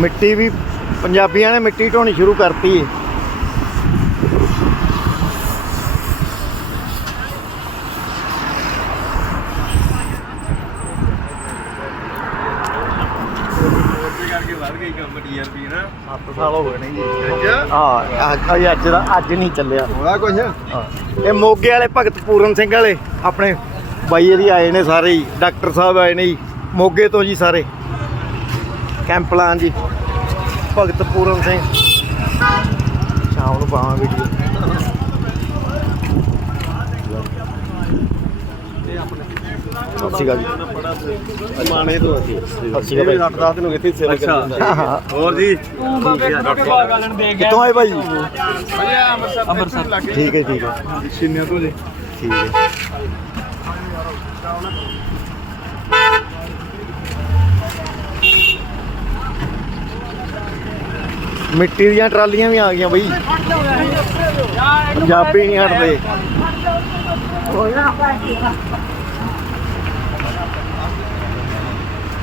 ਮਿੱਟੀ ਵੀ ਪੰਜਾਬੀਆਂ ਨੇ ਮਿੱਟੀ ਢੋਣੀ ਸ਼ੁਰੂ ਕਰਤੀ ਹੈ ਕਰਕੇ ਵੱਧ ਗਈ ਕੰਮ ਟੀਆਰਪੀ ਨਾ 7 ਸਾਲ ਹੋ ਗਏ ਨੇ ਜੀ। ਅੱਛਾ। ਹਾਂ ਅੱਜ- ਅੱਜ ਅੱਜ ਦਾ ਅੱਜ ਨਹੀਂ ਚੱਲਿਆ। ਹੋਇਆ ਕੁਛ? ਹਾਂ। ਇਹ ਮੋਗੇ ਵਾਲੇ ਭਗਤ ਪੂਰਨ ਸਿੰਘ ਵਾਲੇ ਆਪਣੇ ਬਾਈ ਇਹਦੀ ਆਏ ਨੇ ਸਾਰੇ ਹੀ ਡਾਕਟਰ ਸਾਹਿਬ ਆਏ ਨੇ ਜੀ ਮੋਗੇ ਤੋਂ ਜੀ ਸਾਰੇ। ਕੈਂਪ ਲਾਉਣ ਜੀ। ਭਗਤ ਪੂਰਨ ਸਿੰਘ। ਸ਼ਾਮ ਨੂੰ ਪਾਵਾਂ ਵੀਡੀਓ ਸਤਿ ਸ਼੍ਰੀ ਅਕਾਲ ਜੀ। ਮਾਣੇ ਤੋਂ ਅਸੀਂ। ਸਤਿ ਸ਼੍ਰੀ ਅਕਾਲ ਬਾਈ। 8-10 ਦਿਨ ਹੋ ਗਏ ਇੱਥੇ ਸੇਵਾ ਕਰਦੇ ਹਾਂ, ਹਾਂ। ਹੋਰ ਜੀ? ਕਿੱਥੋਂ ਆਏ ਭਾਈ? ਅੰਮ੍ਰਿਤਸਰ। ਠੀਕ ਹੈ ਠੀਕ ਹੈ। ਛਿੰਨਿਆਂ ਤੋਂ ਜੀ। ਠੀਕ ਹੈ। ਮਿੱਟੀ ਦੀਆਂ ਟਰਾਲੀਆਂ ਵੀ ਆ ਗਈਆਂ ਬਈ ਪੰਜਾਬੀ ਨਹੀਂ ਹਟਦੇ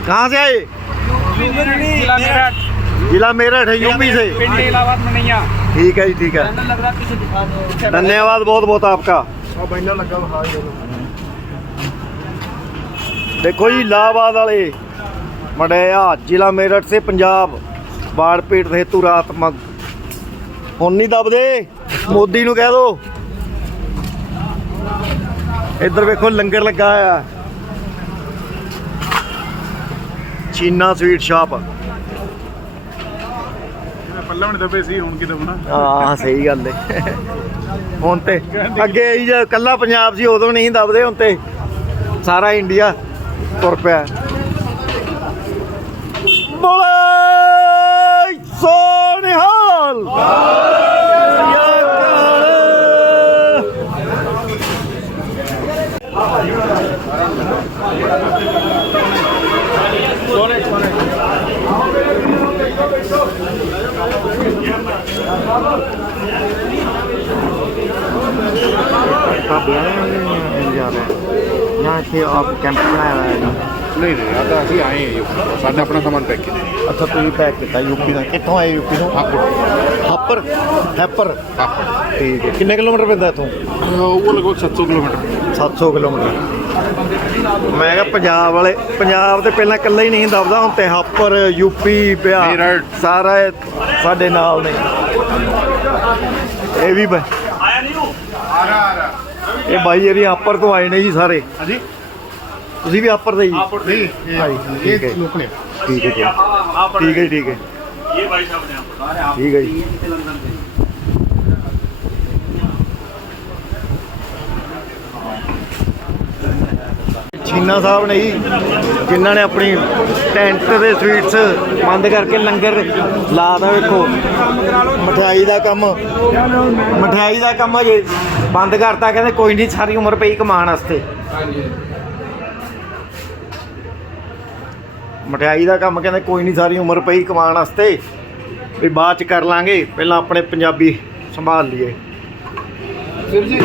कहाँ से आए जिला मेरठ जिला मेरठ है यूपी से पिंड इलाहाबाद में नहीं आ ठीक है जी ठीक है लग रहा है पीछे दिखा दो धन्यवाद बहुत बहुत आपका ਆ ਬੈਨਾ ਲੱਗਾ ਵਿਖਾ ਦੇ ਦੇਖੋ ਜੀ ਇਲਾਹਾਬਾਦ ਵਾਲੇ ਬਾੜ ਪੀੜ ਹੇਤੂ ਰਾਤ ਮਗ। ਹੁਣ ਨਹੀਂ ਦਬਦੇ। ਮੋਦੀ ਨੂੰ ਕਹਿ ਦੋ। ਇੱਧਰ ਵੇਖੋ ਲੰਗਰ ਲੱਗਾ ਆ ਚੀਨਾ ਸਵੀਟ ਸ਼ਾਪ। ਪੱਲਾ ਵੀ ਦੱਬੇ ਸੀ ਹੁਣ ਕੀ ਦਬਣਾ? ਹਾਂ ਸਹੀ ਗੱਲ ਏ। ਹੁਣ ਤੇ ਅੱਗੇ ਹੀ ਜੇ ਕੱਲਾ ਪੰਜਾਬ ਸੀ ਉਦੋਂ ਨਹੀਂ ਦਬਦੇ ਹੁਣ ਤੇ। ਸਾਰਾ ਇੰਡੀਆ ਤੁਰ ਪਿਆ। ਬੋਲੇ! ਸੋਨਿਹਾਲ यहाँ से आप कैंप बनाया हुआ है ਨਹੀਂ ਨਹੀਂ ਆ ਤਾਂ ਅਸੀਂ ਆਏ ਹਾਂ ਜੀ। ਸਾਡਾ ਆਪਣਾ ਸਮਾਨ ਪੈਕ ਕੀਤਾ। ਅੱਛਾ ਤੁਸੀਂ ਪੈਕ ਕੀਤਾ ਯੂਪੀ ਦਾ ਕਿੱਥੋਂ ਆਏ ਯੂਪੀ ਤੋਂ? ਹਾਪਰ? ਹੈਪਰ ਠੀਕ ਹੈ। ਕਿੰਨੇ ਕਿਲੋਮੀਟਰ ਪੈਂਦਾ ਇੱਥੋਂ? ਉਹ ਲਗਭਗ 700 ਕਿਲੋਮੀਟਰ। 700 ਕਿਲੋਮੀਟਰ। ਮੈਂ ਕਿਹਾ ਪੰਜਾਬ ਵਾਲੇ ਪੰਜਾਬ ਤੇ ਪਹਿਲਾਂ ਇਕੱਲਾ ਹੀ ਨਹੀਂ ਦਬਦਾ ਹੁਣ ਤੇ ਹਾਪਰ ਯੂਪੀ ਬਿਹਾਰ ਮੇਰਠ। ਸਾਰਾ ਇਹ ਸਾਡੇ ਨਾਲ ਨੇ। ਇਹ ਵੀ ਬ- ਇਹ ਬਾਈ ਇਹਦੀ ਹਾਪਰ ਤੋਂ ਆਏ ਨੇ ਜੀ ਸਾਰੇ। ਹਾਂਜੀ। ਤੁਸੀਂ ਵੀ ਹਾਪਰ ਦੇ ਜੀ? ਨਹੀਂ? ਭਾਈ ਠੀਕ ਹੈ ਇਹ ਠੀਕ ਹੈ ਜੀ। ਠੀਕ ਹੈ ਠੀਕ ਹੈ। ਠੀਕ ਹੈ ਜੀ। ਚੀਨਾ ਸਾਹਿਬ ਨੇ ਜੀ ਜਿਨ੍ਹਾਂ ਨੇ ਆਪਣੀ ਟੈਂਟ ਦੇ ਸਵੀਟਸ ਬੰਦ ਕਰਕੇ ਲੰਗਰ ਲਾਦਾ ਵੇਖੋ। ਮਠਿਆਈ ਦਾ ਕੰਮ ਮਠਿਆਈ ਦਾ ਕੰਮ ਅਜੇ ਬੰਦ ਕਰਤਾ। ਕਹਿੰਦੇ ਕੋਈ ਨਹੀਂ ਸਾਰੀ ਉਮਰ ਪਈ ਕਮਾਉਣ ਵਾਸਤੇ। ਮਠਿਆਈ ਦਾ ਕੰਮ ਕਹਿੰਦੇ ਕੋਈ ਨਹੀਂ ਸਾਰੀ ਉਮਰ ਪਈ ਕਮਾਉਣ ਵਾਸਤੇ। ਵੀ ਬਾਅਦ ਚ ਕਰ ਲਾਂਗੇ ਪਹਿਲਾਂ ਆਪਣੇ ਪੰਜਾਬੀ ਸੰਭਾਲ ਲਈਏ। ਸਿਰ ਜੀ।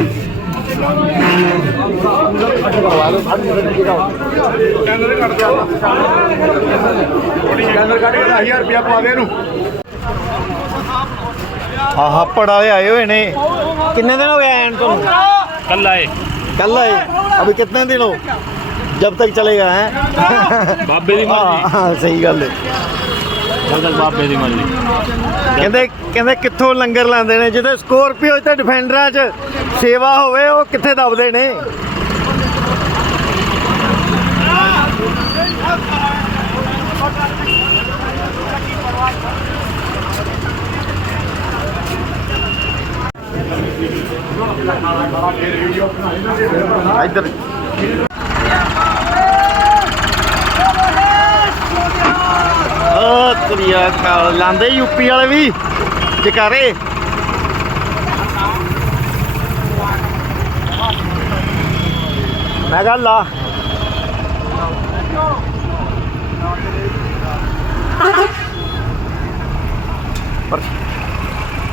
ਦੇ ਆਏ ਹੋਏ ਨੇ। ਕਿੰਨੇ ਦਿਨ ਹੋ ਗਏ ਆਣ ਤੋਂ ਕੱਲ ਆਏ। ਕੱਲ ਆਏ। ਅਭੀ ਕਿੰਨੇ ਦਿਨ ਹੋ ਜਦ ਤੱਕ ਚਲੇਗਾ ਹੈ ਬਾਬੇ ਦੀ ਮਰਜ਼ੀ ਹਾਂ ਸਹੀ ਗੱਲ ਹੈ ਜਦ ਤੱਕ ਬਾਬੇ ਦੀ ਮਰਜ਼ੀ ਕਹਿੰਦੇ ਕਹਿੰਦੇ ਕਿੱਥੋਂ ਲੰਗਰ ਲਾਉਂਦੇ ਨੇ ਜਿਹਦੇ ਸਕੋਰਪੀਓ ਤੇ ਡਿਫੈਂਡਰਾਂ 'ਚ ਸੇਵਾ ਹੋਵੇ ਉਹ ਕਿੱਥੇ ਦਬਦੇ ਨੇ ਇੱਧਰ ਓ ਤਰੀਆ ਲਾਂਦੇ ਯੂਪੀ ਵਾਲੇ ਵੀ। ਜਕਾਰੇ। ਮੈਂ ਗੱਲ ਲਾ। ਪਰ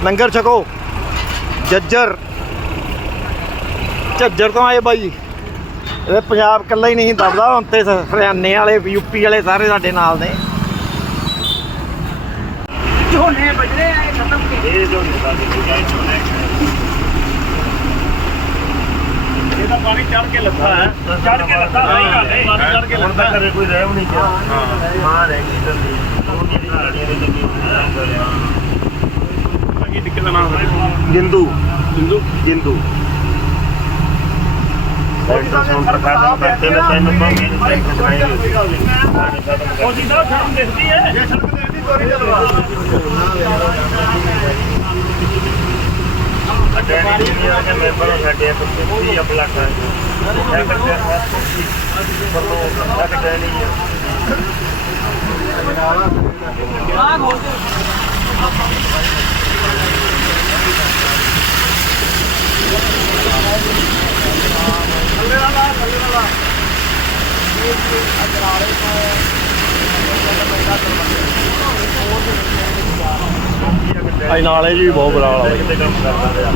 ਲੰਗਰ ਛਕੋ। ਜੱਜਰ। ਝੱਜਰ ਤੋਂ ਆਏ ਬਾਈ। ਇਹ ਪੰਜਾਬ ਇਕੱਲਾ ਹੀ ਨਹੀਂ ਦਬਦਾ, ਹੁਣ ਤੇ ਹਰਿਆਣੇ ਵਾਲੇ, ਯੂਪੀ ਵਾਲੇ ਸਾਰੇ ਸਾਡੇ ਨਾਲ ਨੇ। ਝੋਨੇ ਬਜਰੇ ਆ ਇਹ ਖਤਮ ਨਹੀਂ ਇਹ ਜੋ ਨਹੀਂ ਸਾਡੇ ਝੋਨੇ ਇਹ ਤਾਂ ਪਾਣੀ ਚੜ ਕੇ ਲੱਥਾ ਹੈ ਚੜ ਕੇ ਲੱਥਾ ਨਹੀਂ ਘਾਲੇ ਪਾਣੀ ਚੜ ਕੇ ਲੱਥਾ ਕਰੇ ਕੋਈ ਰਹਿ ਨਹੀਂ ਗਿਆ ਹਾਂ ਮਾਂ ਰਹਿ ਗਈ ਜਲਦੀ ਉਹ ਜਿਹੜੀ ਗਾੜੀਆਂ ਦੇ ਲੱਗੀ ਕੀ ਦਿੱਕਤ ਨਾ ਹੋਵੇ ਜਿੰਦੂ ਹਿੰਦੂ ਜਿੰਦੂ ਹੁਣ ਪ੍ਰਕਾਸ਼ਨ ਕਰਦੇ ਨੇ ਤੈਨੂੰ ਮੰਗੀ ਨਹੀਂ ਤੈਨੂੰ ਸੁਣਾਈ ਉਹ ਜੀ ਦਾ ਸ਼ਰਮ ਦਿਖਦੀ ਹੈ ਜੇ ਸੜਕ ਦੇਖਦੀ ਤੋਰੀ ਚਲਵਾ ਅਡਾਨੀ ਦੀਆਂ ਦੇ ਮੈਂਬਰ ਸਾਡੇ ਤੋਂ ਕੀ ਅਪਲਾ ਕਰ ਇਹ ਕਰਦੇ ਆ ਪਰ ਉਹ ਅਡਾਨੀ ਅੱਜ ਨਾਲੇ ਜੀ ਬਹੁਤ ਬੁਰਾ ਹਾਲ ਕਿਤੇ ਕੰਮ ਕਰਦਾ ਰਿਹਾ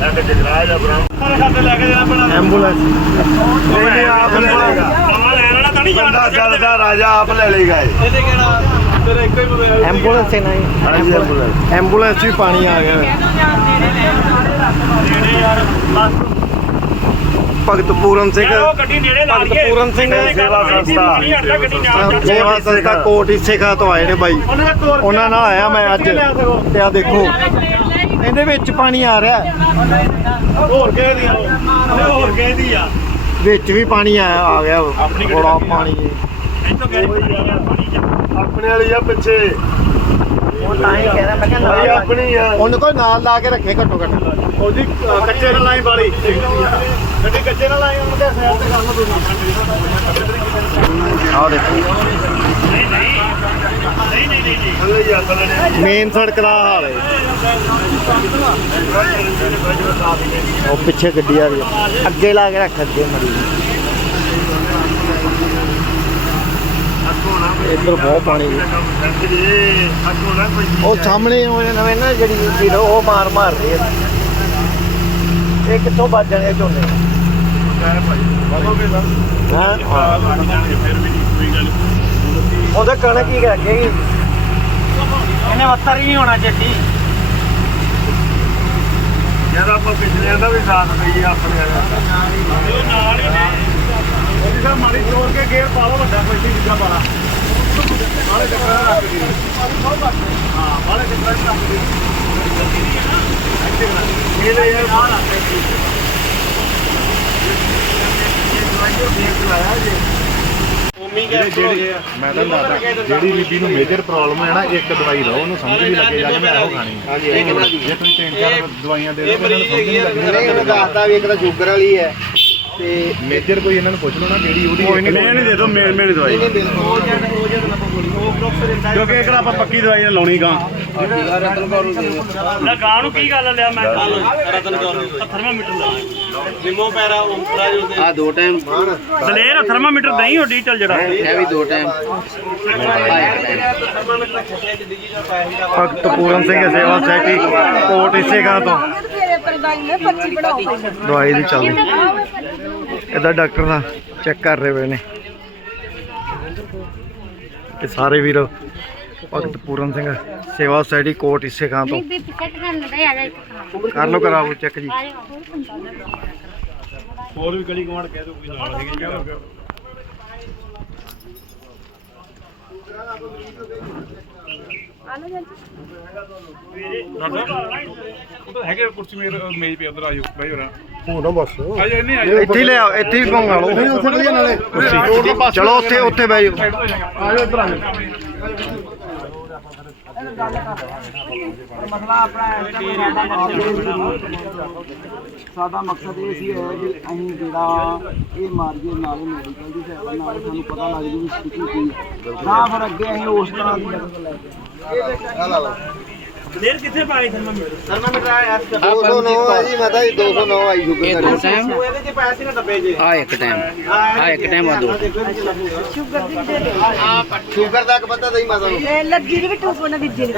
ਲੈ ਕੇ ਜਗਰਾਜ ਆ ਬਰਾਂ ਸਾਰੇ ਖਾਤੇ ਲੈ ਕੇ ਜਾਣਾ ਪੈਣਾ ਐਂਬੂਲੈਂਸ। ਨਹੀਂ ਆਪ ਲੈ ਲੇਗਾ ਲੈਣ ਤਾਂ ਨਹੀਂ ਚੱਲਦਾ ਰਾਜਾ ਆਪ ਲੈ ਲੇਗਾ ਇਹਦੇ ਕਿਹੜਾ? ਤੇਰਾ ਇੱਕੋ ਹੀ ਮੋਬਾਈਲ ਐਂਬੂਲੈਂਸ ਹੈ ਨਹੀਂ ਹਾਂਜੀ ਐਂਬੂਲੈਂਸ। ਐਂਬੂਲੈਂਸ। ਵੀ ਪਾਣੀ ਆ ਗਿਆ। ਨੇੜੇ ਯਾਰ ਬਸ। ਭਗਤ ਪੂਰਨ ਸਿੰਘ। ਯਾਰ ਉਹ ਗੱਡੀ ਨੇੜੇ ਲਾ ਭਗਤ ਲਈਏ। ਪੂਰਨ ਸਿੰਘ। ਸੇਵਾ ਸੰਸਥਾ। ਸੇਵਾ ਸੰਸਥਾ ਕੋਟ ਇਸੇਖਾ ਤੋਂ ਆਏ ਨੇ ਬਾਈ। ਉਹਨਾਂ ਨਾਲ ਆਇਆ ਮੈਂ ਅੱਜ। ਤੇ ਆ ਦੇਖੋ। ਇਹਦੇ ਵਿੱਚ ਪਾਣੀ ਆ ਰਿਹਾ। ਹੋਰ ਕਿਹ ਦੀ ਆ? ਹੋਰ ਕਿਹ ਦੀ ਆ? ਵਿੱਚ ਵੀ ਪਾਣੀ ਆਇਆ ਆ ਗਿਆ। ਆਪਣੀ ਗੱਡੀ ਬੜਾ ਲੱਗੀ ਆ। ਪਾਣੀ। ਇੱਥੋਂ ਕਹਿ ਪਾਣੀ ਚ। ਆਪਣੇ ਵਾਲੀ ਆ ਪਿੱਛੇ। ਉਹ ਤਾਂ ਹੀ ਕਹਿ ਰਿਹਾ ਮੈਂ ਕਿਹਾ ਭਾਈ ਆਪਣੀ ਆ। ਉਹਨੂੰ ਕੋਈ ਨਾਲ ਲਾ ਕੇ ਰੱਖੇ ਘੱਟੋ ਘੱਟ। ਉਹਦੀ ਕੱਚੇ ਨਾਲ ਲਾਈ ਵਾਲੀ। ਗੱਡੀ ਕੱਚੇ ਨਾਲ ਲਾਈ ਉਹਦੇ ਸਾਈਡ ਤੇ ਕੰਮ ਦੂਣਾ ਆਹ ਦੇਖੋ। ਨਹੀਂ ਨਹੀਂ ਨਹੀਂ ਨਹੀਂ ਨਹੀਂ ਥੱਲੇ ਹੀ ਆ ਮੇਨ ਸੜਕ ਦਾ ਹਾਲ ਹੈ। ਉਹ ਪਿੱਛੇ ਗੱਡੀ ਆ ਰਹੀ ਹੈ। ਅੱਗੇ ਲਾ ਕੇ ਰੱਖ, ਅੱਗੇ ਮੜੀ। ਇੱਧਰ ਬਹੁਤ ਪਾਣੀ ਉਹ ਸਾਹਮਣੇ ਹੋਏ ਨਵੇਂ ਨਾ ਜਿਹੜੀ ਚੀਜ਼ ਉਹ ਮਾਰ ਮਾਰ ਰਹੀ ਹੈ। ਇਹ ਕਿੱਥੋਂ ਵੱਜ ਜਾਣੇ ਝੋਨੇ? ਹਾਂ? ਉਹਦਾ ਕਣਕ ਹੀ ਰੱਖੇਗੀ ਇਹਨੇ ਵੱਤਰ ਹੀ ਨਹੀਂ ਹੋਣਾ ਚੱਟੀ ਯਾਰ ਆਪਾਂ ਪਿਛਲਿਆਂ ਦਾ ਵੀ ਸਾਥ ਦਈਏ ਆਪਣੇ ਵਾਲਾ ਉਹ ਨਾਲ ਹੀ ਨੇ। ਉਹਦੀ ਸਾ ਮਾਰੀ ਜੋੜ ਕੇ ਗੇਅਰ ਪਾ ਲਓ ਵੱਡਾ ਕੋਈ ਚੀਜ਼ ਦਾ ਪਾਲਾ ਬਾਲੇ ਟੱਕਰਾਂ ਰੱਖ ਦੀ ਹਾਂ ਬਾਲੇ ਟੱਕਰਾਂ ਰੱਖ ਦੀ ਇਹ ਲੈ ਯਾਰ ਬਾਹਰ। ਆ ਕੇ ਜਿਹੜੀ ਮੈਂ ਤਾਂ ਦੱਸਦਾ ਜਿਹੜੀ ਬੀਬੀ ਨੂੰ ਮੇਜਰ ਪ੍ਰੋਬਲਮ ਹੈ ਨਾ ਇੱਕ ਦਵਾਈ ਲਓ ਉਹਨੂੰ ਸਮਝ ਵੀ ਲੱਗੇ ਜਾ ਕੇ ਮੈਂ ਇਹੋ ਖਾਣੀ ਹੈ। ਜੇ ਤੁਸੀਂ ਤਿੰਨ ਚਾਰ ਦਵਾਈਆਂ ਦੇ ਦਿਓ ਇਹਨਾਂ ਨੂੰ ਸਮਝ ਨਹੀਂ ਲੱਗਣੀ ਉਹਨੂੰ ਦੱਸਦਾ ਵੀ ਇੱਕ ਤਾਂ ਸ਼ੂਗਰ ਵਾਲੀ ਹੈ। ਤੇ ਮੇਜਰ ਕੋਈ ਇਹਨਾਂ ਨੂੰ ਪੁੱਛ ਲਓ ਨਾ ਕਿਹੜੀ ਉਹਦੀ ਮੈਂ ਨਹੀਂ ਦੇ ਦੋ ਮੇਨ ਮੇਨ ਦਵਾਈ। ਨਹੀਂ ਬਿਲਕੁਲ ਕਿਉਂਕਿ ਇਹ ਆਪਾਂ ਪੱਕੀ ਦਵਾਈ ਨਾਲ ਲਾਉਣੀ ਗਾਂ। ਨਾ ਗਾਂ ਨੂੰ ਕੀ ਗੱਲ ਲਿਆ ਮੈਂ ਰਤਨ ਕੌਰ ਥਰਮਾਮੀਟਰ ਲਾ ਨਿੰਮੋ ਪੈਰਾ ਉਂਪਰਾ ਜੋ ਆ ਦੋ ਟਾਈਮ ਦਲੇਰ ਥਰਮਾਮੀਟਰ ਨਹੀਂ ਉਹ ਡੀਟੇਲ ਜਿਹੜਾ। ਇਹ ਵੀ ਦੋ ਟਾਈਮ ਭਗਤ ਪੂਰਨ ਸਿੰਘ ਸੇਵਾ ਸੋਸਾਇਟੀ ਕੋਟ ਇਸੇ ਗਾਂ ਤੋਂ। ਦਵਾਈ ਦੀ ਚੱਲਦੀ। ਇਹਦਾ ਡਾਕਟਰ ਦਾ ਚੈੱਕ ਕਰ ਰਹੇ ਹੋਏ ਨੇ। ਤੇ ਸਾਰੇ ਵੀਰ ਭਗਤ ਪੂਰਨ ਸਿੰਘ ਸੇਵਾ ਸੋਸਾਇਟੀ ਕੋਟ ਇਸੇ ਗਾਂ ਤੋਂ। ਜਾ ਕਰ ਲਓ ਕਰਾਓ ਚੈੱਕ ਜੀ। ਹੋਰ ਵੀ ਗਲੀ ਗਵਾਂਡ ਕਹਿ ਦੋ ਕੋਈ ਨਾਲ ਹੈਗੀ ਹੈਗੇ ਕੁਰਸੀ ਮੇਰੇ ਮੇਜ਼ ਪੇ ਅੰਦਰ ਆਜੋ ਬਾਈ ਹੋਰਾਂ ਨਾ ਬਸ। ਇੱਥੇ ਹੀ ਲੈ ਆਓ ਇੱਥੇ ਹੀ ਮੰਗਾ ਲਓ। ਉੱਥੇ ਵਧੀਆ ਨਾਲੇ। ਚਲੋ ਉੱਥੇ ਉੱਥੇ ਬਹਿ ਜਾਓ। ਆਜੋ ਇੱਧਰ ਆਜੋ ਮਸਲਾ ਆਪਣਾ ਸਾਡਾ ਮਕਸਦ ਇਹ ਸੀ ਹੈ ਕਿ ਅਸੀਂ ਜਿਹੜਾ ਇਹ ਮਾਰੀਏ ਨਾਲੇ ਮੈਡੀਕਲ ਦੀ ਸਹਾਇਤਾ ਨਾਲ ਸਾਨੂੰ ਪਤਾ ਲੱਗ ਜੂ ਵੀ ਸਥਿਤੀ ਕੀ ਤਾਂ ਫਿਰ ਅੱਗੇ ਅਸੀਂ ਉਸ ਤਰ੍ਹਾਂ ਦੀ ਜਗ੍ਹਾ ਲੈ ਕੇ ਦਲੇਰ ਕਿੱਥੇ ਪਾਈ ਥਰਮਾਮੀਟਰ ਥਰਮਾਮੀਟਰ ਆਇਆ 209 ਆ ਜੀ ਮੈਂ ਤਾਂ 209 ਆਈ ਇਹ ਸ਼ੂਗਰ ਦੋ ਟਾਈਮ ਇਹਦੇ ਚ ਪੈਸੇ ਨਾ ਡੱਬੇ ਜੇ। ਆ ਇੱਕ ਟਾਈਮ ਆ ਇੱਕ ਟਾਈਮ ਆ ਦੋ। ਸ਼ੂਗਰ ਦਾ ਪਤਾ ਨਹੀਂ ਮਾਤਾ ਨੂੰ। ਇਹ ਲੱਗੀ ਦੀ ਵੀ ਟੂਪ ਉਹਨਾਂ ਦੀ ਜਿਲ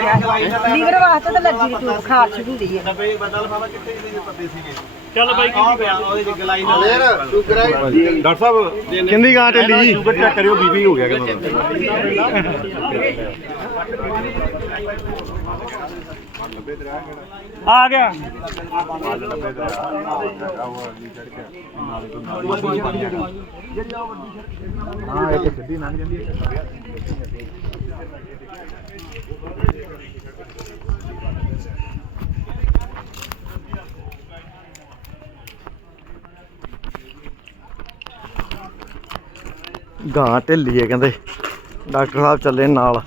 ਲੀਵਰ ਵਾਸਤੇ ਤਾਂ ਲੱਗੀ ਦੀ ਟੂਪ ਖਾਰਸ਼ ਹੁੰਦੀ ਹੈ ਡੱਬੇ ਬਦਲ ਬਾਬਾ ਕਿੱਥੇ ਕਿੱਥੇ ਪੱਤੇ ਸੀਗੇ? ਚੱਲ ਬਾਈ ਨਾਲ ਫੇਰ ਸ਼ੂਗਰ ਆਈ ਡਾਕਟਰ ਸਾਹਿਬ ਕਿੰਦੀ ਗਾਂ ਢਿੱਲੀ ਜੀ? ਸ਼ੂਗਰ ਚੈੱਕ ਕਰਿਓ ਬੀਬੀ ਹੋ ਗਿਆ ਕਿਹੜਾ ਆ ਗਿਆ। ਕੇ ਹਾਂ ਇੱਕ ਸਿੱਧੀ ਲੰਘ ਜਾਂਦੀ ਹੈ। ਗਾਂ ਢਿੱਲੀ ਹੈ ਕਹਿੰਦੇ। ਡਾਕਟਰ ਸਾਹਿਬ ਚੱਲੇ ਨਾਲ।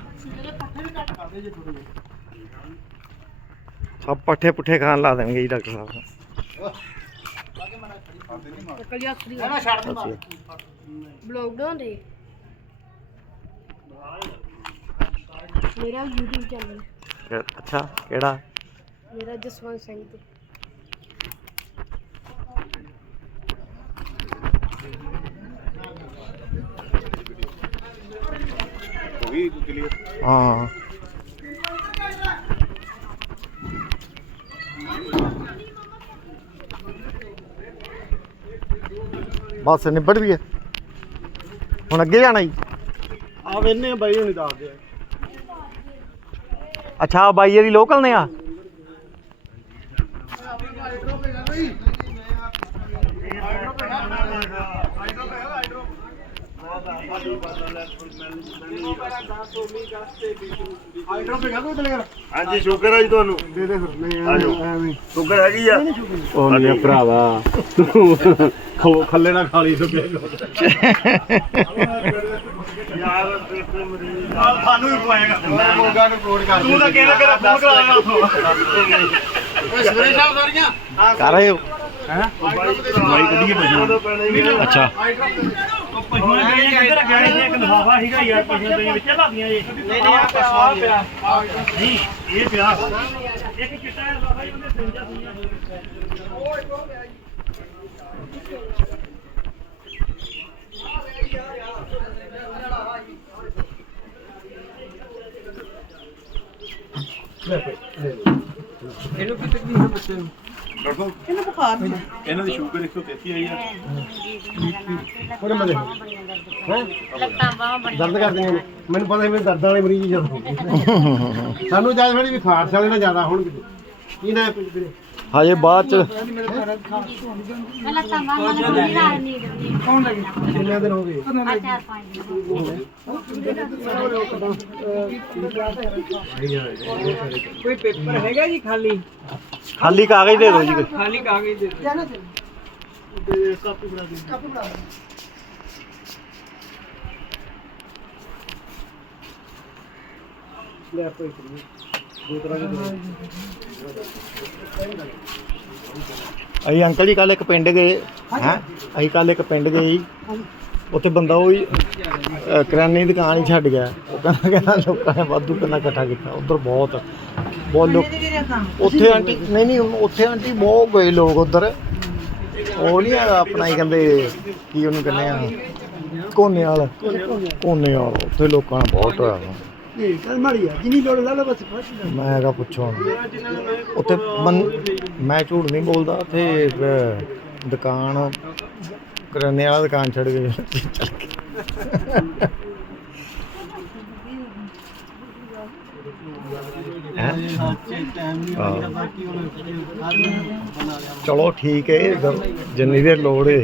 ਸਭ ਪੱਠੇ ਪੁੱਠੇ ਖਾਣ ਲਾ ਦੇਣਗੇ ਜੀ ਡਾਕਟਰ ਸਾਹਿਬ। ਅੱਛਾ ਬਲੌਗ ਬਣਾਉਂਦੇ ਮੇਰਾ YouTube ਚੈਨਲ ਅੱਛਾ ਕਿਹੜਾ? ਮੇਰਾ ਜਸਵੰਤ ਸਿੰਘ ਗਈ ਕਲੀਅਰ ਹਾਂ। ਬਸ ਨਿਬੜ ਵੀ ਹੈ। ਹੁਣ ਅੱਗੇ ਜਾਣਾ ਜੀ। ਆ ਵੇਨੇ ਬਾਈ ਹੁਣੀ ਦੱਸਦੇ ਆ। ਅੱਛਾ ਬਾਈ ਇਹਦੀ ਲੋਕਲ ਨੇ ਆ। ਹਾਂਜੀ ਸ਼ੂਗਰ ਹੈ ਜੀ ਤੁਹਾਨੂੰ। ਦੇ ਦੇ ਫਿਰ ਨਹੀਂ ਸ਼ੂਗਰ ਹੈਗੀ ਆ। ਉਹ ਨਹੀਂ ਭਰਾਵਾ। ਤੂੰ ਖੱਲੇ ਨਾ ਖਾਲੀ ਸੁੱਕੇ। ਯਾਰ ਸਾਨੂੰ ਵੀ ਪਵਾਏਗਾ ਮੈਂ ਮੋਗਾ ਨੂੰ ਕੋਡ ਕਰ ਤੂੰ ਤਾਂ ਕਹਿੰਦਾ ਮੇਰਾ ਫੋਨ ਕਰਾ ਲੈਣਾ ਉਥੋਂ। ਸਵੇਰੇ ਸਾਹਿਬ ਸਾਰੀਆਂ। ਕਰ ਰਹੇ ਹੋ? ਦਵਾਈ ਕੱਢੀਏ ਪਸ਼ੂਆਂ ਅੱਛਾ। ਪਸ਼ੂਆਂ ਦੇ ਕਿੱਧਰ ਰੱਖਿਆ ਸੀ ਇੱਕ ਲਫਾਫਾ ਸੀਗਾ ਯਾਰ ਪਸ਼ੂਆਂ ਦੇ ਵਿੱਚ ਲਾਦੀਆਂ ਇਹ। ਨਹੀਂ ਨਹੀਂ ਆ ਪਸ਼ੂਆਂ ਪਿਆ। ਨਹੀਂ ਇਹ ਪਿਆ। ਇੱਕ ਚਿੱਟਾ ਲਫਾਫਾ ਹੀ ਉਹਨੇ ਸਿੰਜਾ ਸੁਈਆਂ ਇਹਨਾਂ ਦੀ ਸ਼ੂਗਰ 133 ਆਈ ਆ। ਦਰਦ ਕਰਦੀਆਂ ਨੇ ਮੈਨੂੰ ਪਤਾ ਮੇਰੇ ਦਰਦਾਂ ਵਾਲੇ ਮਰੀਜ਼ ਹੀ ਜਦੋਂ ਸਾਨੂੰ ਜ਼ਿਆਦਾ ਥੋੜੀ ਵੀ ਖਾਰਸ ਵਾਲੇ ਨਾਲ ਜ਼ਿਆਦਾ ਹੋਣਗੇ। ਕੀ ਨਾ ਹਜੇ ਬਾਅਦ ਚ ਪਹਿਲਾਂ ਤਾਂ ਮਾਮਾ ਨੇ ਮੇਰੀ ਰਾਹ ਨਹੀਂ ਦਿੱਤੀ ਕਿੰਨੇ ਦਿਨ ਹੋ ਗਏ ਆ ਚਾਰ ਪੰਜ ਦਿਨ। ਕੋਈ ਪੇਪਰ ਹੈਗਾ ਜੀ ਖਾਲੀ ਖਾਲੀ ਕਾਗਜ਼ ਦੇ ਦਿਓ ਜੀ ਖਾਲੀ ਕਾਗਜ਼ ਦੇ ਦਿਓ। ਅਸੀਂ ਅੰਕਲ ਜੀ ਕੱਲ ਇੱਕ ਪਿੰਡ ਗਏ ਹੈ? ਅਸੀਂ ਕੱਲ ਇੱਕ ਪਿੰਡ ਗਏ ਜੀ। ਉੱਥੇ ਬੰਦਾ ਉਹ ਹੀ ਅਹ, ਕਰਿਆਨੇ ਦੀ ਦੁਕਾਨ ਹੀ ਛੱਡ ਗਿਆ। ਉਹ ਕਹਿੰਦਾ ਕਹਿੰਦਾ ਲੋਕਾਂ ਨੇ ਵਾਧੂ ਕਹਿੰਦਾ ਇਕੱਠਾ ਕੀਤਾ ਉਧਰ ਬਹੁਤ ਬਹੁਤ ਲੋਕ ਉੱਥੇ ਆਂਟੀ ਨਹੀਂ ਨਹੀਂ ਉੱਥੇ ਆਂਟੀ ਬਹੁਤ ਗਏ ਲੋਕ ਉਧਰ। ਉਹ ਨਹੀਂ ਹੈਗਾ ਆਪਣਾ ਹੀ ਕਹਿੰਦੇ ਕੀ ਉਹਨੂੰ ਕਹਿੰਦੇ ਆ ਕੋਨੇ ਵਾਲਾ। ਕੋਨੇ ਵਾਲਾ ਉੱਥੇ ਲੋਕਾਂ ਦਾ ਬਹੁਤ ਹੋਇਆ ਵਾ। ਇਹ ਕੱਲ ਆ ਜਿੰਨੀ ਲੋੜ ਲਾ ਲਾ ਬਸ ਮੈਂ ਹੈਗਾ ਪੁੱਛੋ। ਉੱਥੇ ਮਨ- ਮੈਂ ਝੂਠ ਨਹੀਂ ਬੋਲਦਾ ਉੱਥੇ ਅਹ, ਦੁਕਾਨ ਕਰਿਆਨੇ ਵਾਲਾ ਦੁਕਾਨ ਛੱਡ ਕੇ ਚੱਲ ਗਏ ਹੈਂ? ਚਲੋ ਠੀਕ ਹੈ ਇੱਧਰ ਜਿੰਨੀ ਦੇਰ ਲੋੜ ਹੈ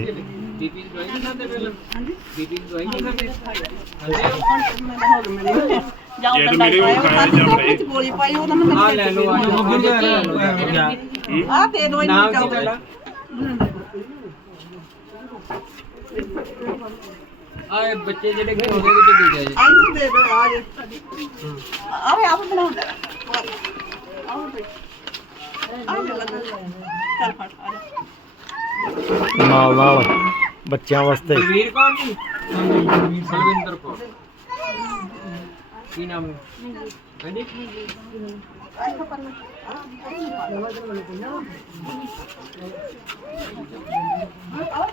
ਬੀਪੀ ਦੀ ਦਵਾਈ ਨਹੀਂ ਖਾਂਦੇ ਪਹਿਲਾਂ ਬੀਪੀ ਦੀ ਦਵਾਈ ਨਹੀਂ ਖਾਂਦੇ ਜੇ ਤੇ ਮੇਰੇ ਉਹ ਖਾਇਆ ਜਾਂ ਬੜੇ ਗੋਲੀ ਪਾਈ ਉਹਨਾਂ ਨੇ ਆ ਲੈ ਲਓ ਆ ਲਓ ਆ ਦੇ ਦੋ ਨਾਮ ਕੀ ਤੁਹਾਡਾ ਆਏ ਬੱਚੇ ਜਿਹੜੇ ਕਿ ਉਹਦੇ ਵਿੱਚ ਦੇ ਜਾਏ ਆਈ ਦੇ ਦੋ ਆ ਜੇ ਆਵੇ ਆਪ ਬਣਾਉਂਦਾ ਆਵੇ ਬਈ ਆ ਲੈ ਲੱਗਾ ਚੱਲ ਫੜ ਆ ਜਾ ਨਾਲ ਨਾਲ ਬੱਚਿਆਂ ਵਾਸਤੇ ਵੀਰ ਕੌਣ ਜੀ ਸਲਵਿੰਦਰ ਕੌਰ ਕੀ ਨਾਮ ਹੈ ਹਾਂਜੀ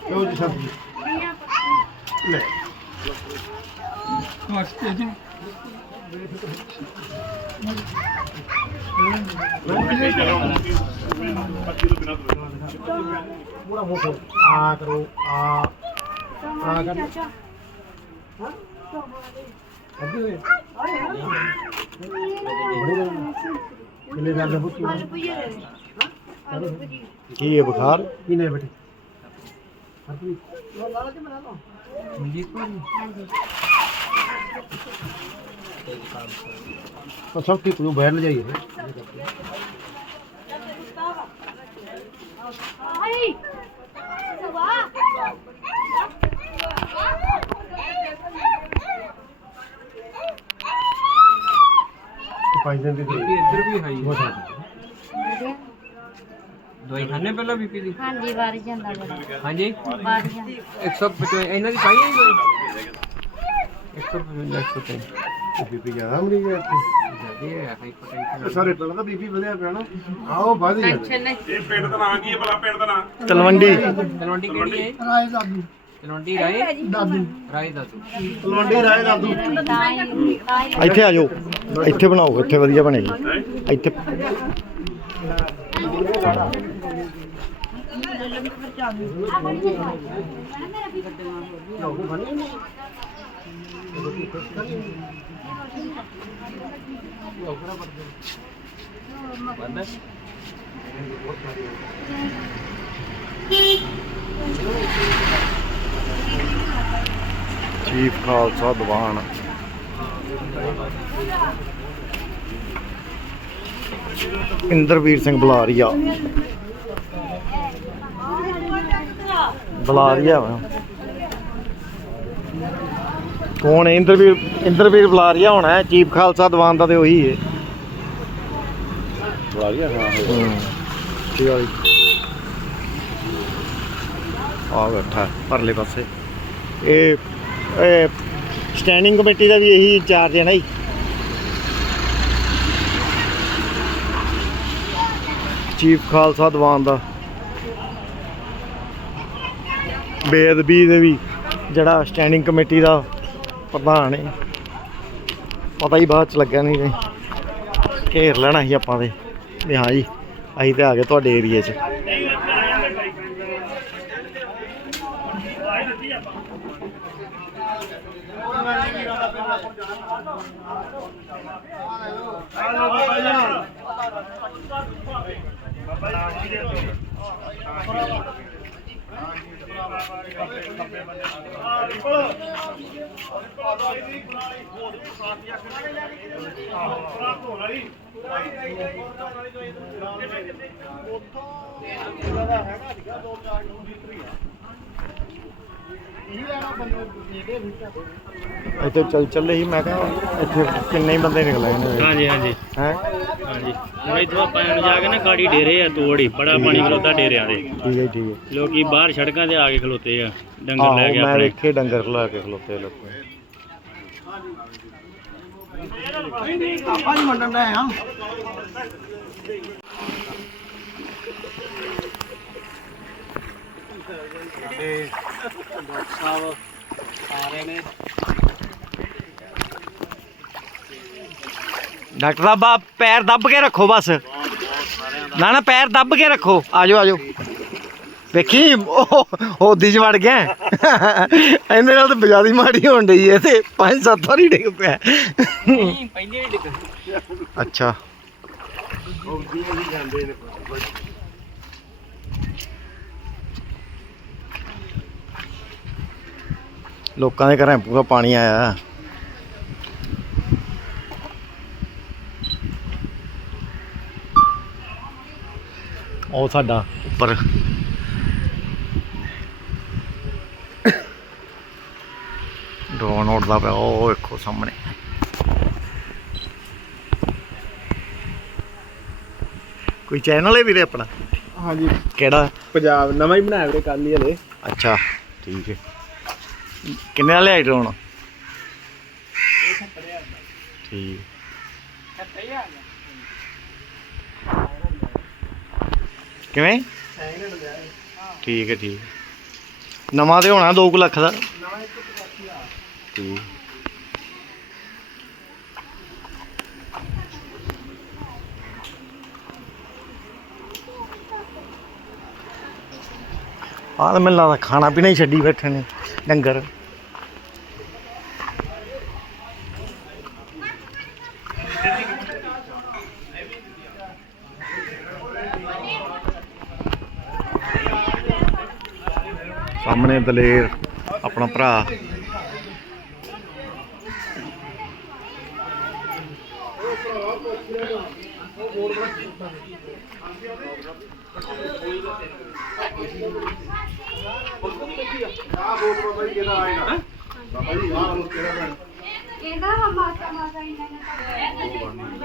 ਲੋ ਜੀ ਸਬਜ਼ੀ ਪੂਰਾ ਮੋਟੋ ਆ ਕਰੋ ਆ ਆ ਕਰ ਅੱਗੇ की ये बुखार? की नहीं तो सब ठीक हो बहन जाइए। 5 ਦਿਨ ਦੀ ਦਵਾਈ। ਇੱਧਰ ਵੀ ਹਾਈ ਹੋ। ਸਕਦੀ ਦਵਾਈ ਖਾਣੇ ਪਹਿਲਾਂ ਬੀਪੀ ਦੀ? ਹਾਂਜੀ ਵਾਰ ਜਾਂਦਾ ਹਾਂਜੀ? ਵਾਰ ਜਾਂਦਾ। 155 ਇਹਨਾਂ ਦੀ ਪਾਈ ਹੈ ਜੀ ਦਵਾਈ? 155 103 ਬੀਪੀ ਜ਼ਿਆਦਾ ਇੱਥੇ। ਜ਼ਿਆਦਾ ਹੈ ਹਾਈਪਰਟੈਂਸ਼ਨ ਸਾਰੇ ਪਹਿਲਾਂ ਤਾਂ ਬੀਪੀ ਵਧਿਆ ਪਿਆ ਨਾ। ਆਓ ਵਧ ਗਿਆ ਇਹ ਪਿੰਡ ਦਾ ਨਾਂ ਕੀ ਹੈ ਭਲਾ ਤਲਵੰਡੀ। ਤਲਵੰਡੀ ਰਾਏ ਦਾਦੂ। ਰਾਏ ਦਾਦੂ। ਤਲਵੰਡੀ ਰਾਏ ਦਾਦੂ। ਇੱਥੇ ਆ ਜਾਓ। ਇੱਥੇ ਬਣਾਓ ਇੱਥੇ ਵਧੀਆ ਬਣੇਗੀ ਇੱਥੇ ਚੀਫ ਖਾਲਸਾ ਦੀਵਾਨ। ਇੰਦਰਵੀਰ ਸਿੰਘ ਬੁਲਾਰੀਆ। ਬੁਲਾਰੀਆ ਕੌਣ ਹੈ? ਇੰਦਰਵੀਰ ਇੰਦਰਵੀਰ ਬੁਲਾਰੀਆ ਹੋਣਾ ਹੈ। ਚੀਫ ਖਾਲਸਾ ਦੀਵਾਨ ਦਾ ਤੇ ਉਹੀ ਹੈ। ਬੁਲਾਰੀਆ ਹਾਂ ਕੀ ਵਾਲੀ ਆ ਬੈਠਾ ਪਰਲੇ ਪਾਸੇ। ਇਹ ਸਟੈਂਡਿੰਗ ਕਮੇਟੀ ਦਾ ਵੀ ਇਹੀ ਇੰਚਾਰਜ ਹੈ ਨਾ ਜੀ। ਚੀਫ ਖਾਲਸਾ ਦੀਵਾਨ ਦਾ। ਬੇਅਦਬੀ ਦੇ ਵੀ ਜਿਹੜਾ ਸਟੈਂਡਿੰਗ ਕਮੇਟੀ ਦਾ ਪ੍ਰਧਾਨ ਹੈ। ਪਤਾ ਹੀ ਬਾਅਦ ਚ ਲੱਗਿਆ ਨਹੀਂ ਜੀ ਘੇਰ ਲੈਣਾ ਸੀ ਆਪਾਂ ਤੇ। ਵੀ ਹਾਂ ਜੀ, ਅਸੀਂ ਤੇ ਆ ਗਏ ਤੁਹਾਡੇ ਏਰੀਏ 'ਚ। ਉੱਥੋਂ ਇਹਦਾ ਹੈਗਾ ਸੀਗਾ 2 4 ਨੂੰ ਜਿੱਤ ਰਹੀ ਆ ਇੱਥੇ ਚੱਲ ਚੱਲੇ ਸੀ ਮੈਂ ਕਿਹਾ ਇੱਥੇ ਕਿੰਨੇ ਹੀ ਬੰਦੇ ਨਿਕਲ ਨੇ। ਹਾਂਜੀ ਹਾਂਜੀ। ਹੈ? ਹਾਂਜੀ। ਹੁਣ ਇੱਥੋਂ ਆਪਾਂ ਨੂੰ ਜਾ ਕੇ ਨਾ ਗਾੜੀ ਡੇਰੇ ਆ ਤੋੜੀ ਬੜਾ ਪਾਣੀ ਖਲੋਤਾ ਡੇਰਿਆਂ ਦੇ। ਠੀਕ ਹੈ ਠੀਕ ਹੈ। ਲੋਕੀ ਬਾਹਰ ਸੜਕਾਂ ਤੇ ਆ ਕੇ ਖਲੋਤੇ ਆ ਡੰਗਰ ਲੈ ਕੇ ਮੈਂ ਆਪਣੇ। ਵੇਖੇ ਡੰਗਰ ਖਲਾ ਕੇ ਖਲੋਤੇ ਲੋਕ। ਆਪਾਂ ਨਹੀਂ ਵੰਡਣ ਦਾ ਆ ਡਾਕਟਰ ਸਾਹਿਬ ਆ ਪੈਰ ਦੱਬ ਕੇ ਰੱਖੋ ਬਸ। ਨਾ ਨਾ ਪੈਰ ਦੱਬ ਕੇ ਰੱਖੋ। ਆਜੋ ਆਜੋ। ਵੇਖੀ ਉਹ ਹੋਦੀ ਚ ਵੜ ਗਿਆ। ਇਹਦੇ ਨਾਲ ਤਾਂ ਬਜਾਦੀ ਮਾੜੀ ਹੋਣ ਡਈ ਹੈ ਤੇ ਪੰਜ ਸੱਤ ਵਾਰੀ ਡਿੱਗ ਪਿਆ। ਨਹੀਂ ਪਹਿਲੇ ਨਹੀਂ ਡਿੱਗ ਅੱਛਾ। ਲੋਕਾਂ ਦੇ ਘਰਾਂ ਪੂਰਾ ਪਾਣੀ ਆਇਆ। ਉਹ ਸਾਡਾ ਉੱਪਰ। ਡਰੋਨ ਉੱਡਦਾ ਪਿਆ ਉਹ ਵੇਖੋ ਸਾਹਮਣੇ। ਕੋਈ ਚੈਨਲ ਹੈ ਵੀਰੇ ਆਪਣਾ? ਹਾਂਜੀ। ਕਿਹੜਾ? ਪੰਜਾਬ ਨਵਾਂ ਹੀ ਬਣਾਇਆ ਵੀਰੇ ਕੱਲ ਹੀ ਹਲੇ। ਅੱਛਾ ਠੀਕ ਹੈ। ਕਿੰਨੇ ਵਾਲੇ ਆਈ ਡਰੋਨ ਠੀਕ। ਕਿਵੇਂ? ਠੀਕ ਹੈ ਠੀਕ। ਨਵਾਂ ਤੇ ਹੋਣਾ 2 ਲੱਖ ਦਾ। ਠੀਕ। ਆਹ ਤਾਂ ਮੈਨੂੰ ਲੱਗਦਾ ਖਾਣਾ ਪੀਣਾ ਹੀ ਛੱਡੀ ਬੈਠੇ ਨੇ ਡੰਗਰ। ਸਾਹਮਣੇ ਦਲੇਰ ਆਪਣਾ ਭਰਾ। ਇਹਦਾ ਮਾਤਾ ਮਾਤਾ ਇਹਨਾਂ ਨੇ